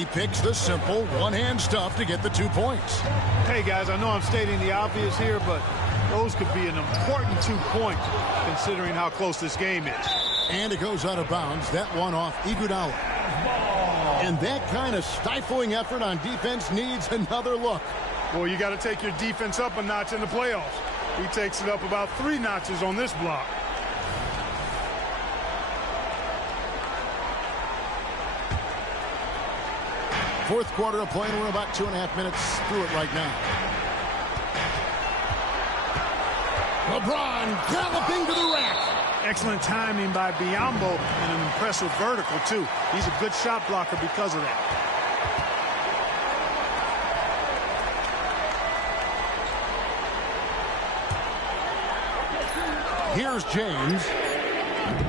he picks the simple one-hand stuff to get the 2 points. Hey, guys, I know I'm stating the obvious here, but those could be an important 2 points considering how close this game is. And it goes out of bounds. That one off Iguodala. And that kind of stifling effort on defense needs another look. Well, you got to take your defense up a notch in the playoffs. He takes it up about 3 notches on this block. Fourth quarter of play, and we're about 2.5 minutes through it right now. LeBron galloping to the rack. Excellent timing by Biyombo and an impressive vertical, too. He's a good shot blocker because of that. Here's James.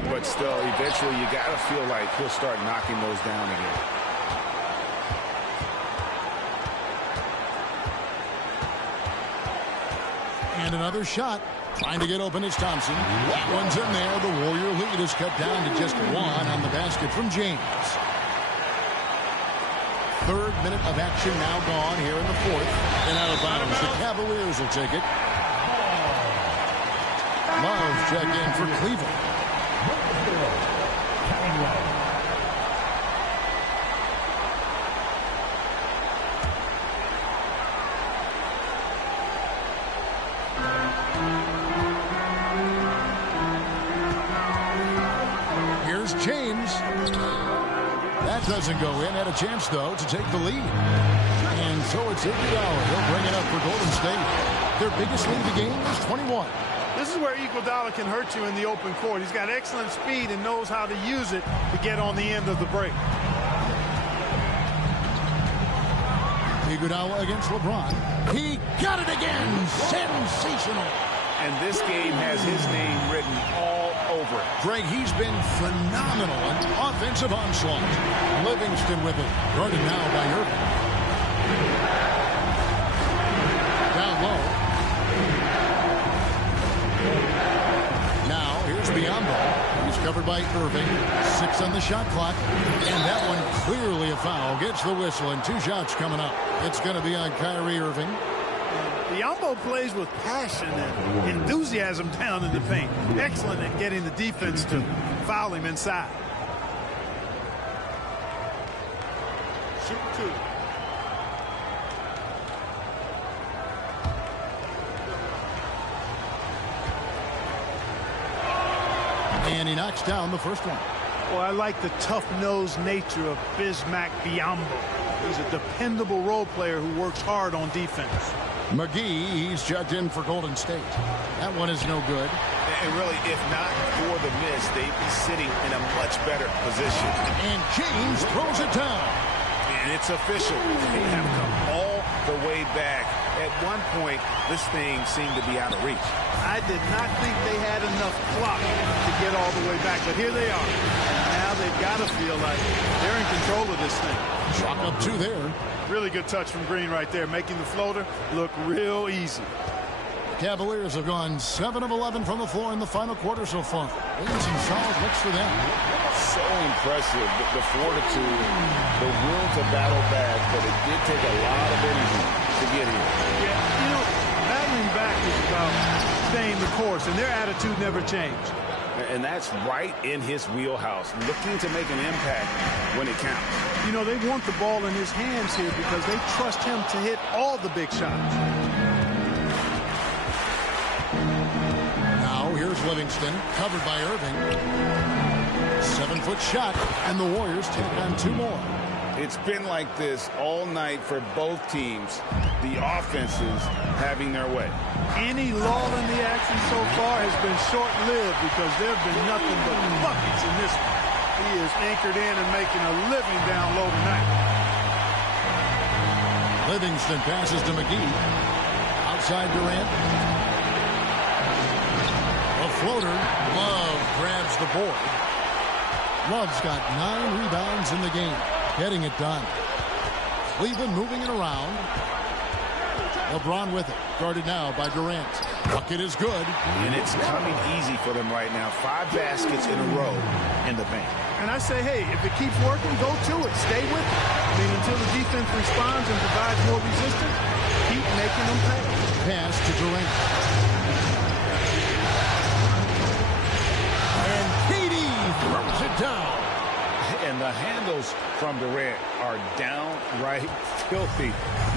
But still, eventually you got to feel like he'll start knocking those down again. And another shot. Trying to get open is Thompson. That one's in there. The Warrior lead is cut down to just 1 on the basket from James. 3rd minute of action now gone here in the 4th. And out of bounds. The Cavaliers will take it. Love check in for Cleveland. Here's James. That doesn't go in. Had a chance, though, to take the lead. And so it's Iguodala. He'll bring it up for Golden State. Their biggest lead of the game is 21. This is where Iguodala can hurt you in the open court. He's got excellent speed and knows how to use it to get on the end of the break. Iguodala against LeBron. He got it again. Sensational. And this game has his name written all over it. Greg, he's been phenomenal on offensive onslaught. Livingston with it. Guarded now by Irving. Down low. Now, here's Biyombo. He's covered by Irving. 6 on the shot clock. And that one clearly a foul. Gets the whistle, and 2 shots coming up. It's going to be on Kyrie Irving. Biyombo plays with passion and enthusiasm down in the paint. Excellent at getting the defense to foul him inside. Shoot 2. And he knocks down the first one. Well, I like the tough-nosed nature of Bismack Biyombo. He's a dependable role player who works hard on defense. McGee, he's checked in for Golden State. That one is no good. And really, if not for the miss, they'd be sitting in a much better position. And James throws it down. And it's official. They have come all the way back. At one point, this thing seemed to be out of reach. I did not think they had enough clock to get all the way back, but here they are. And now they've got to feel like they're in control of this thing. Chalk up 2 there. Really good touch from Green right there, making the floater look real easy. Cavaliers have gone 7 of 11 from the floor in the final quarter so far. Wins and solid looks for them. So impressive, the fortitude, the will to battle back, but it did take a lot of energy to get here. Yeah, you know, battling back is about staying the course, and their attitude never changed. And that's right in his wheelhouse, looking to make an impact when it counts. You know, they want the ball in his hands here because they trust him to hit all the big shots. Now here's Livingston, covered by Irving. 7-foot shot, and the Warriors take on 2 more. It's been like this all night for both teams. The offenses having their way. Any lull in the action so far has been short-lived because there have been nothing but buckets in this one. He is anchored in and making a living down low tonight. Livingston passes to McGee. Outside Durant. A floater. Love grabs the board. Love's got 9 rebounds in the game. Getting it done. Cleveland moving it around. LeBron with it. Guarded now by Durant. Bucket is good. And it's coming easy for them right now. 5 baskets in a row in the paint. And I say, hey, if it keeps working, go to it. Stay with it. I mean, until the defense responds and provides more resistance, keep making them pay. Pass to Durant. And Katie throws it down. And the handles from Durant are downright filthy,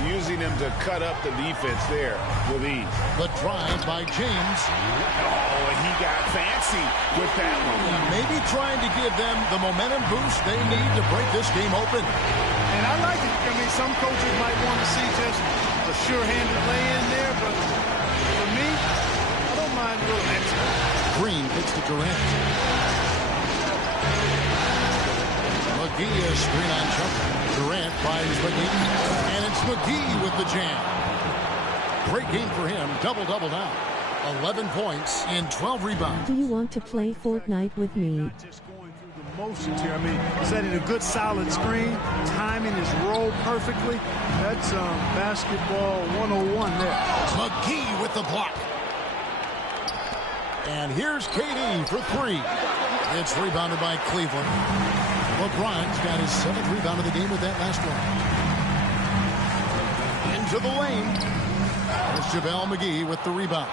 using him to cut up the defense there with ease. The drive by James. Oh, he got fancy with that one. Maybe trying to give them the momentum boost they need to break this game open. And I like it. I mean, some coaches might want to see just a sure-handed lay-in there, but for me, I don't mind a little extra. Green gets to Durant. McGee is screen on jumper. Durant finds McGee. And it's McGee with the jam. Great game for him. Double-double now. 11 points and 12 rebounds. Do you want to play Fortnite with me? Just going through the motions here. I mean, setting a good solid screen, timing his roll perfectly. That's basketball 101 there. McGee with the block. And here's KD for 3. It's rebounded by Cleveland. LeBron's got his 7th rebound of the game with that last one. Into the lane. There's JaVale McGee with the rebound.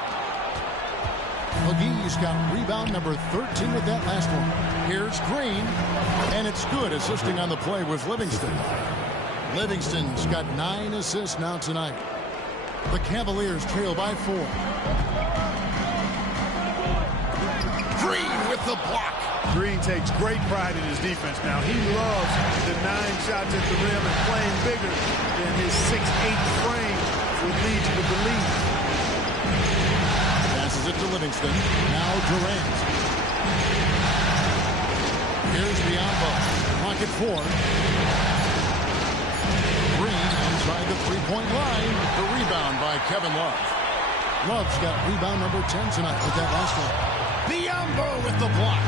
McGee's got rebound number 13 with that last one. Here's Green. And it's good. Assisting on the play was Livingston. Livingston's got 9 assists now tonight. The Cavaliers trail by 4. Green with the block. Green takes great pride in his defense now. He loves the 9 shots at the rim and playing bigger than his 6'8" frame would lead you to believe. Passes it to Livingston. Now Durant. Here's Biombo. Pocket 4. Green inside the three-point line. The rebound by Kevin Love. Love's got rebound number 10 tonight with that last one. Biombo with the block.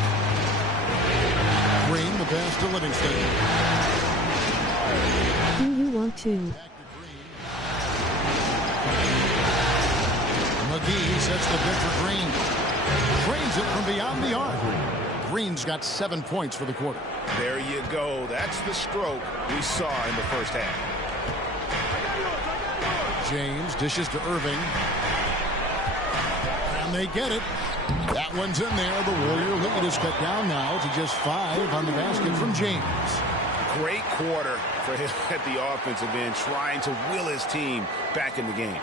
Green, the pass to Livingston. Do you want to? McGee sets the bid for Green. Trains it from beyond the arc. Green's got 7 points for the quarter. There you go. That's the stroke we saw in the first half. James dishes to Irving. And they get it. That one's in there. The Warrior lead is cut down now to just 5 on the basket from James. Great quarter for him at the offensive end, trying to will his team back in the game.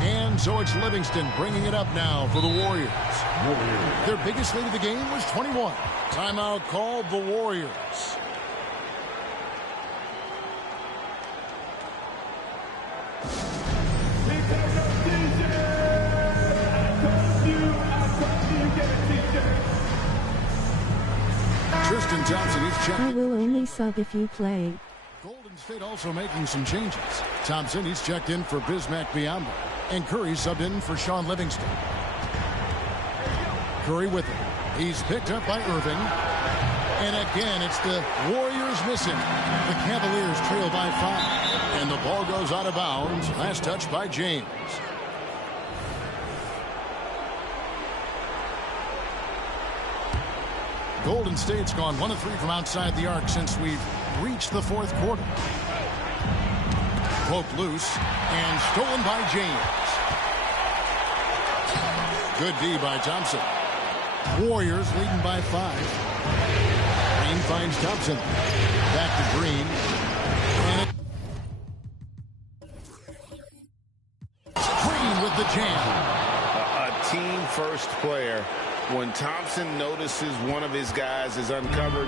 And so it's Livingston bringing it up now for the Warriors. Their biggest lead of the game was 21. Timeout called the Warriors. Tristan Thompson, he's checked. I will only sub if you play. Golden State also making some changes. Thompson, he's checked in for Bismack Biyombo. And Curry subbed in for Sean Livingston. Curry with it. He's picked up by Irving. And again, it's the Warriors missing. The Cavaliers trail by 5. And the ball goes out of bounds. Last touch by James. Golden State's gone 1 of 3 from outside the arc since we've reached the 4th quarter. Poked loose and stolen by James. Good D by Thompson. Warriors leading by 5. Green finds Thompson. Back to Green. And Green with the jam. A team-first player. When Thompson notices one of his guys is uncovered,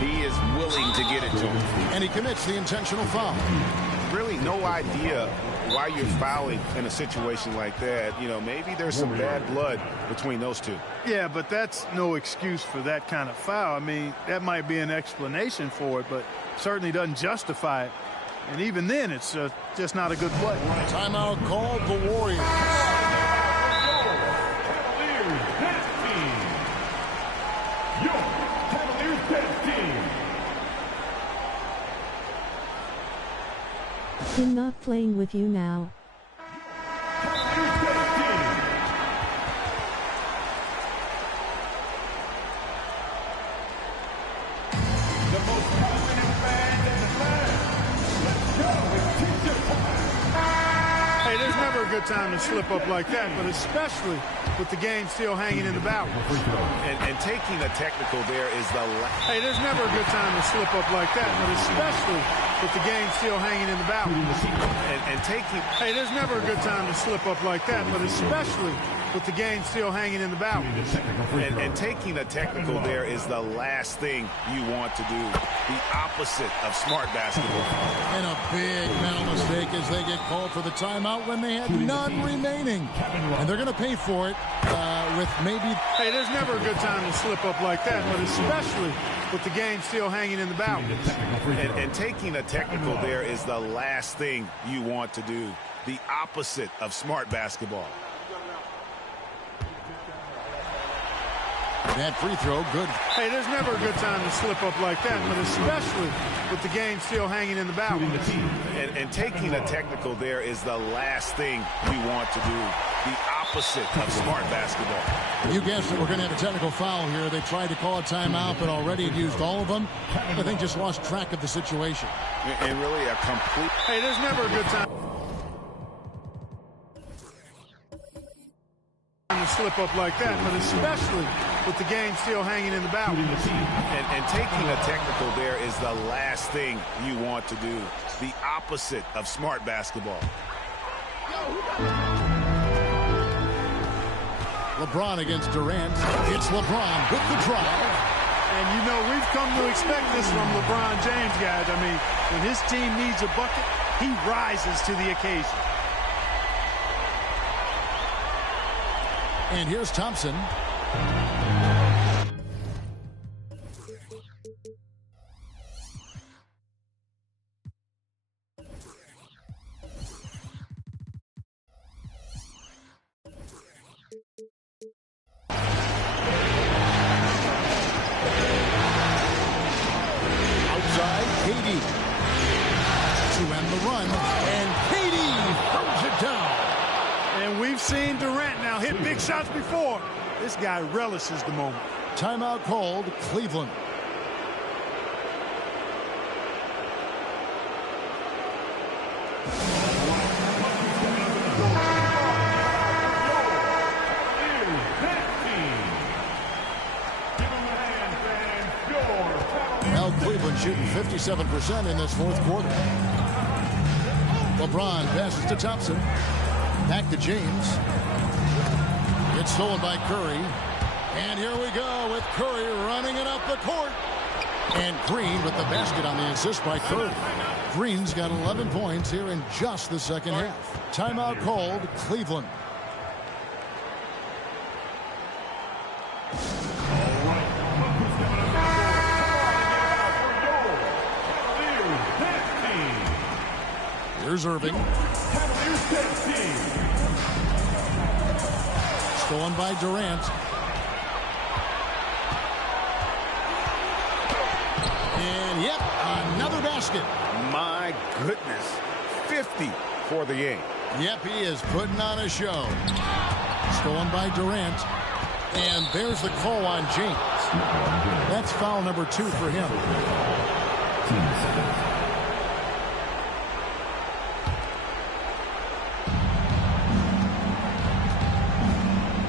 he is willing to get it to him. And he commits the intentional foul. Really no idea why you're fouling in a situation like that. You know, maybe there's some bad blood between those two. Yeah, but that's no excuse for that kind of foul. I mean, that might be an explanation for it, but certainly doesn't justify it. And even then, it's just not a good play. Timeout called the Warriors. I'm not playing with you now. good time to slip up like that, but especially with the game still hanging in the balance. And taking a technical there is the last. Hey, there's never a good time to slip up like that, but especially with the game still hanging in the balance. Hey, there's never a good time to slip up like that, but especially with the game still hanging in the balance. And taking a technical there is the last thing you want to do. The opposite of smart basketball. And a big mental mistake as they get called for the timeout when they had none remaining. And they're going to pay for it with maybe... Hey, there's never a good time to slip up like that, but especially with the game still hanging in the balance. And taking a technical there is the last thing you want to do. The opposite of smart basketball. That free throw, good. Hey, there's never a good time to slip up like that, but especially with the game still hanging in the balance. And taking a technical there is the last thing you want to do. The opposite of smart basketball. You guessed it, we're going to have a technical foul here. They tried to call a timeout, but already had used all of them. I think just lost track of the situation. And really a complete... Hey, there's never a good time to slip up like that, but especially with the game still hanging in the balance. And taking a technical there is the last thing you want to do. The opposite of smart basketball. LeBron against Durant. It's LeBron with the drive. And you know, we've come to expect this from LeBron James, guys. I mean, when his team needs a bucket, he rises to the occasion. And here's Thompson. Outside, KD. To end the run, and KD throws it down. And we've seen Durant now hit big shots before. This guy relishes the moment. Timeout called, Cleveland. Now Cleveland shooting 57% in this fourth quarter. LeBron passes to Thompson. Back to James. It's stolen by Curry. And here we go with Curry running it up the court. And Green with the basket on the assist by Curry. Green's got 11 points here in just the second half. Timeout called, Cleveland. Here's Irving. Stolen by Durant. And yep, another basket. My goodness. 50 for the game. Yep, he is putting on a show. Stolen by Durant. And there's the call on James. That's foul number 2 for him.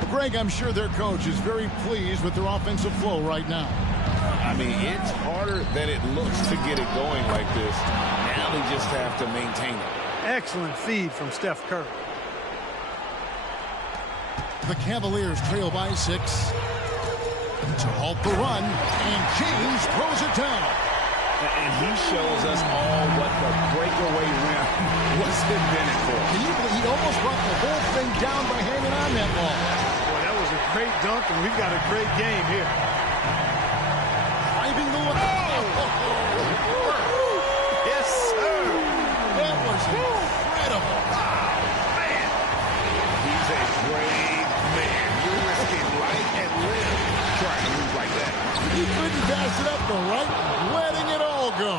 Greg, I'm sure their coach is very pleased with their offensive flow right now. I mean, it's harder than it looks to get it going like this. Now they just have to maintain it. Excellent feed from Steph Curry. The Cavaliers trail by 6 to halt the run, and James throws it down. And he shows us all what the breakaway rim was invented for. Can you believe he almost brought the whole thing down by hanging on that ball? Boy, that was a great dunk, and we've got a great game here. Driving the line. Yes, sir. That was incredible. Man, he's a great man. You're risking life and limb trying to move like that. He couldn't pass it up the right, letting it all go.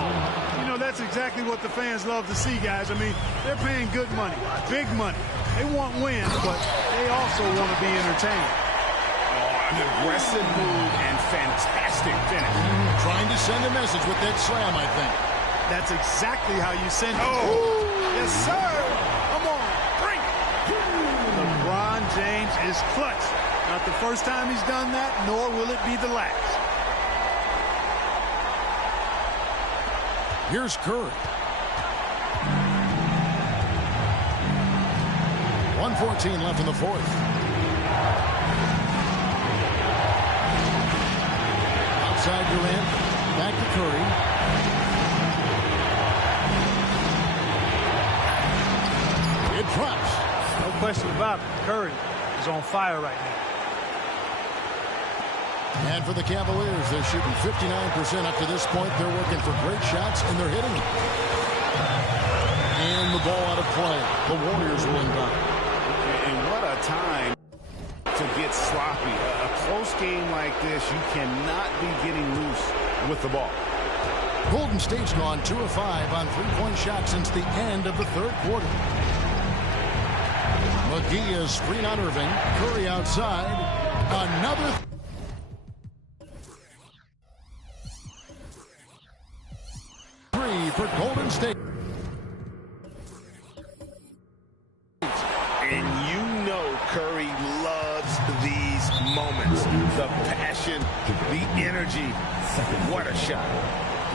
You know, that's exactly what the fans love to see, guys. I mean, they're paying good money, big money. They want wins, but they also want to be entertained. Oh, an aggressive move and fantastic finish. Trying to send a message with that slam, I think. That's exactly how you send it. Oh, yes, sir. Come on, bring it. is clutch. Not the first time he's done that, nor will it be the last. Here's Curry. 1:14 left in the fourth. Outside Durant. Back to Curry. It drops. No question about it. Curry is on fire right now. And for the Cavaliers, they're shooting 59% up to this point. They're working for great shots, and they're hitting them. And the ball out of play. The Warriors will inbound. And what a time to get sloppy. A close game like this, you cannot be getting loose with the ball. Golden State's gone 2 of 5 on three-point shots since the end of the third quarter. McGee is screen on Irving. Curry outside. Another. Three for Golden State. And you know Curry loves these moments. The passion, the energy. What a shot.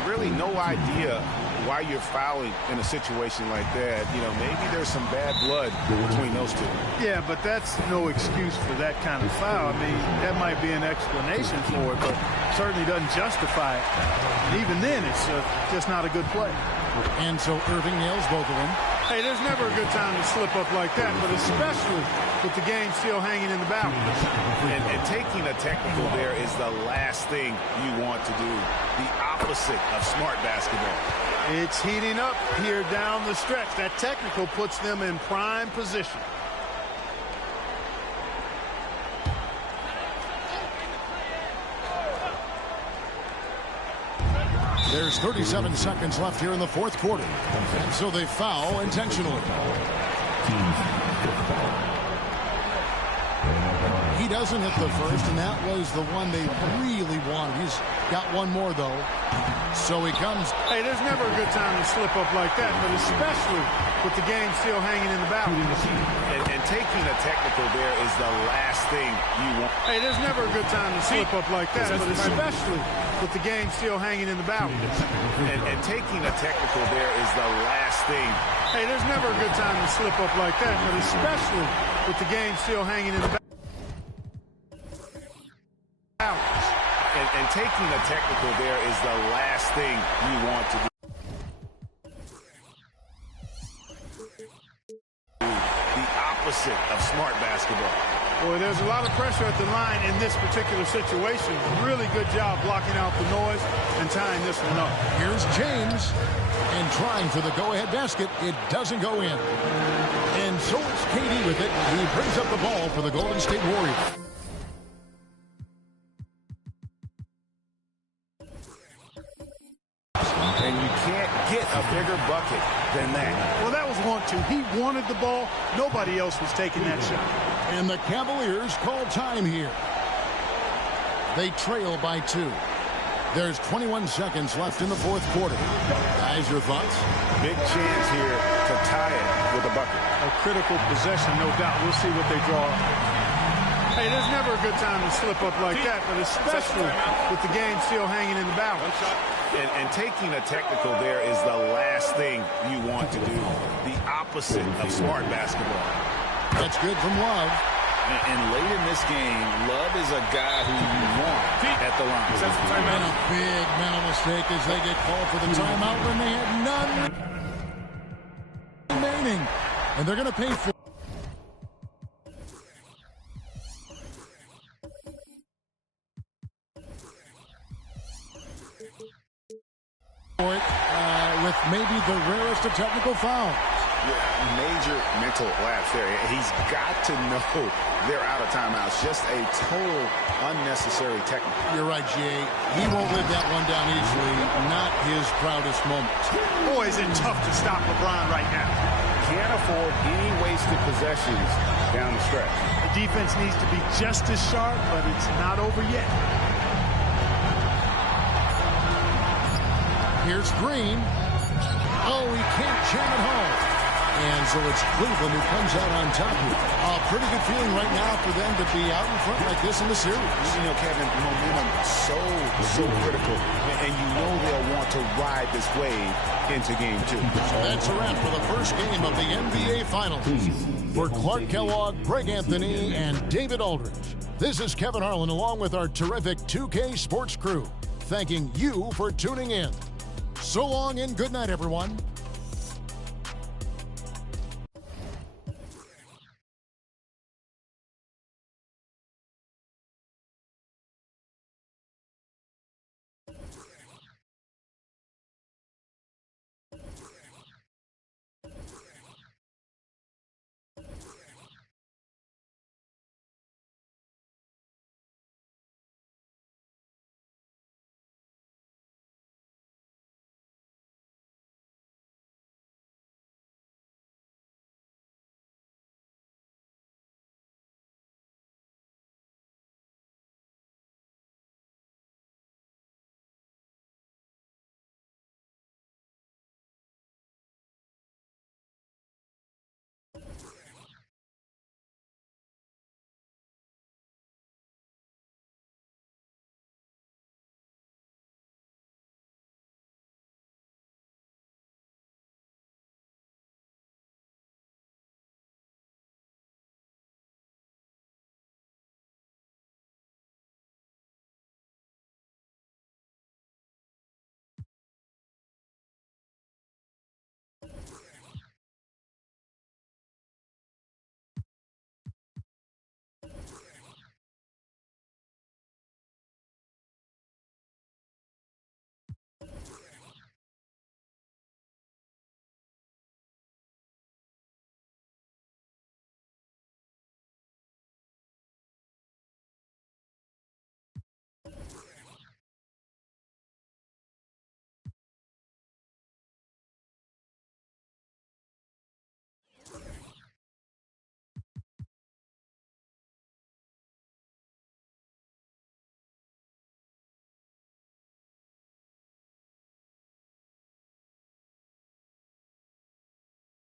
Really no idea why you're fouling in a situation like that. You know, maybe there's some bad blood between those two. Yeah, but that's no excuse for that kind of foul. I mean, that might be an explanation for it, but certainly doesn't justify it. And even then, it's just not a good play. And so Irving nails both of them. Hey, there's never a good time to slip up like that, but especially with the game still hanging in the balance. And taking a technical there is the last thing you want to do. The opposite of smart basketball. It's heating up here down the stretch. That technical puts them in prime position. There's 37 seconds left here in the fourth quarter. And so they foul intentionally. He doesn't hit the first, and that was the one they really wanted. He's got one more, though. So he comes. Hey, there's never a good time to slip up like that, but especially with the game still hanging in the balance. And taking a technical there is the last thing you want. Hey, there's never a good time to slip up like that, but especially with the game still hanging in the balance. And taking a technical there is the last thing. Hey, there's never a good time to slip up like that, but especially with the game still hanging in the balance. And taking a technical there is the last thing you want to do. The opposite of smart basketball. Boy, there's a lot of pressure at the line in this particular situation. Really good job blocking out the noise and tying this one up. Here's James. And trying for the go-ahead basket. It doesn't go in. And so it's KD with it. He brings up the ball for the Golden State Warriors. And you can't get a bigger bucket than that. Well, that was 1-2. He wanted the ball. Nobody else was taking that shot. And the Cavaliers call time here. They trail by 2. There's 21 seconds left in the fourth quarter. Guys, your thoughts? Big chance here to tie it with a bucket. A critical possession, no doubt. We'll see what they draw. Hey, there's never a good time to slip up like that, but especially with the game still hanging in the balance. And taking a technical there is the last thing you want to do. The opposite of smart basketball. That's good from Love. And late in this game, Love is a guy who you want at the line. And a big mental mistake as they get called for the timeout when they had none remaining. And they're going to pay for it with maybe the rarest of technical fouls. Yeah, major mental lapse there. He's got to know they're out of timeouts. Just a total unnecessary technical. You're right, Jay. He won't live that one down easily. Not his proudest moment. Boy, is it tough to stop LeBron right now. Can't afford any wasted possessions down the stretch. The defense needs to be just as sharp, but it's not over yet. Here's Green. Oh, he can't jam it home. And so it's Cleveland who comes out on top here. A pretty good feeling right now for them to be out in front like this in the series. You know, Kevin, momentum so critical. And you know they'll want to ride this wave into game 2. So that's a wrap for the first game of the NBA Finals. For Clark Kellogg, Greg Anthony, and David Aldridge, this is Kevin Harlan along with our terrific 2K Sports crew, thanking you for tuning in. So long and good night, everyone.